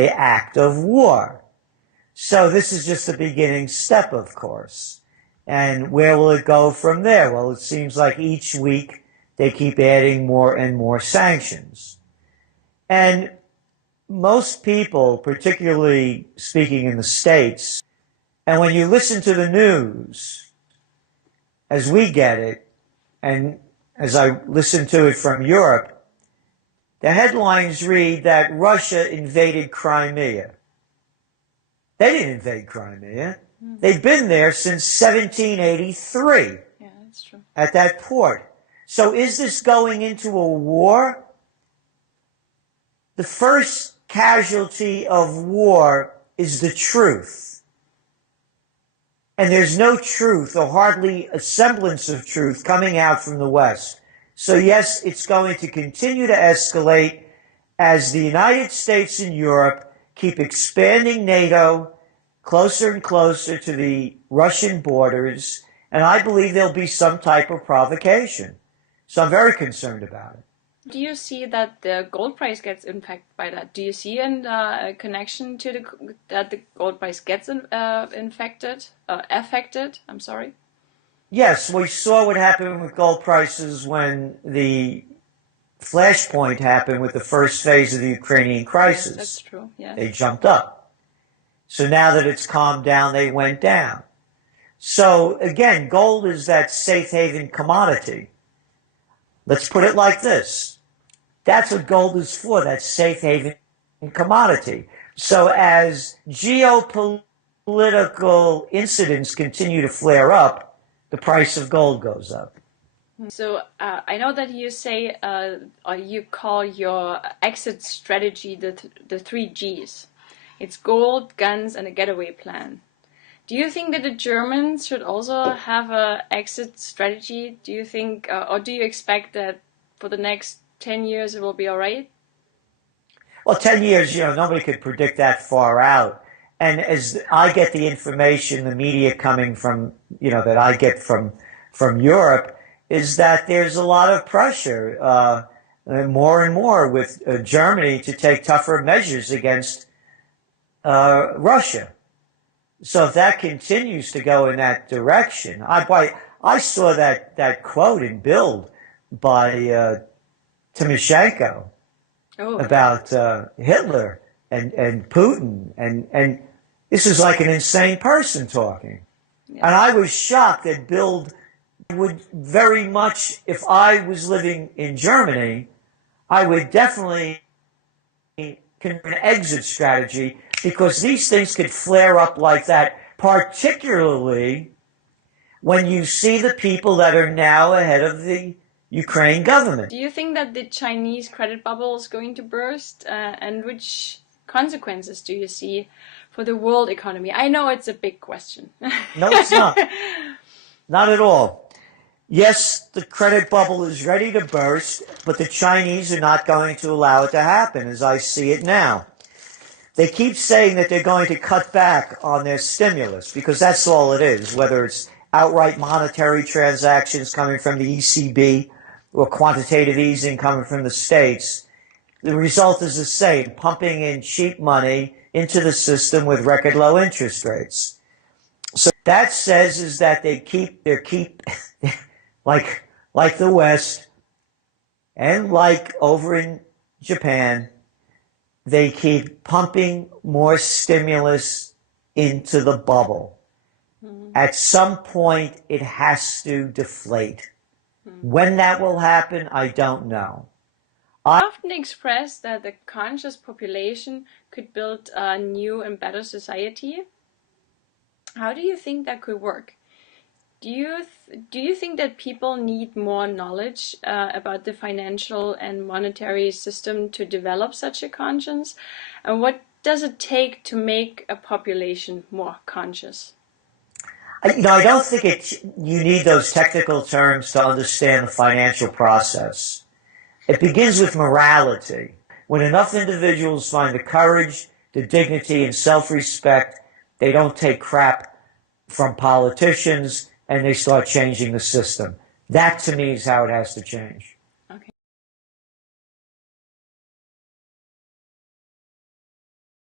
act of war. So this is just the beginning step, of course. And where will it go from there? Well, it seems like each week they keep adding more and more sanctions. And most people, particularly speaking in the States, and when you listen to the news, as we get it, and as I listen to it from Europe, the headlines read that Russia invaded Crimea. They didn't invade Crimea. They've been there since 1783. Yeah, that's true. At that port. So is this going into a war? The first casualty of war is the truth. And there's no truth, or hardly a semblance of truth, coming out from the West. So yes, it's going to continue to escalate as the United States and Europe keep expanding NATO closer and closer to the Russian borders, and I believe there'll be some type of provocation. So I'm very concerned about it. Do you see that the gold price gets impacted by that? Do you see a connection to that the gold price gets affected? I'm sorry. Yes, we saw what happened with gold prices when the flashpoint happened with the first phase of the Ukrainian crisis. Yes, that's true. Yes. They jumped up. So now that it's calmed down, they went down. So again, gold is that safe haven commodity. Let's put it like this. That's what gold is for, that safe haven commodity. So as geopolitical incidents continue to flare up, the price of gold goes up. So I know that you say, or you call your exit strategy the 3Gs. It's gold, guns, and a getaway plan. Do you think that the Germans should also have an exit strategy? Do you think, or do you expect that for the next 10 years it will be all right? Well, 10 years, nobody could predict that far out. And as I get the information, the media coming from, that I get from Europe, is that there's a lot of pressure, more and more with Germany to take tougher measures against Russia. So if that continues to go in that direction, I saw that quote in Bild by Timoshenko about Hitler and Putin, and this is like an insane person talking. Yeah. And I was shocked that Bild would very much, if I was living in Germany, I would definitely consider an exit strategy, because these things could flare up like that, particularly when you see the people that are now ahead of the Ukraine government. Do you think that the Chinese credit bubble is going to burst? And which consequences do you see for the world economy? I know it's a big question. No, it's not. Not at all. Yes, the credit bubble is ready to burst, but the Chinese are not going to allow it to happen, as I see it now. They keep saying that they're going to cut back on their stimulus, because that's all it is, whether it's outright monetary transactions coming from the ECB or quantitative easing coming from the States. The result is the same, pumping in cheap money into the system with record low interest rates. So that says is that they keep like the West and like over in Japan, they keep pumping more stimulus into the bubble. Mm-hmm. At some point, it has to deflate. Mm-hmm. When that will happen, I don't know. I often express that the conscious population could build a new and better society. How do you think that could work? Do you think that people need more knowledge about the financial and monetary system to develop such a conscience? And what does it take to make a population more conscious? I don't think you need those technical terms to understand the financial process. It begins with morality. When enough individuals find the courage, the dignity, and self-respect, they don't take crap from politicians, and they start changing the system. That, to me, is how it has to change.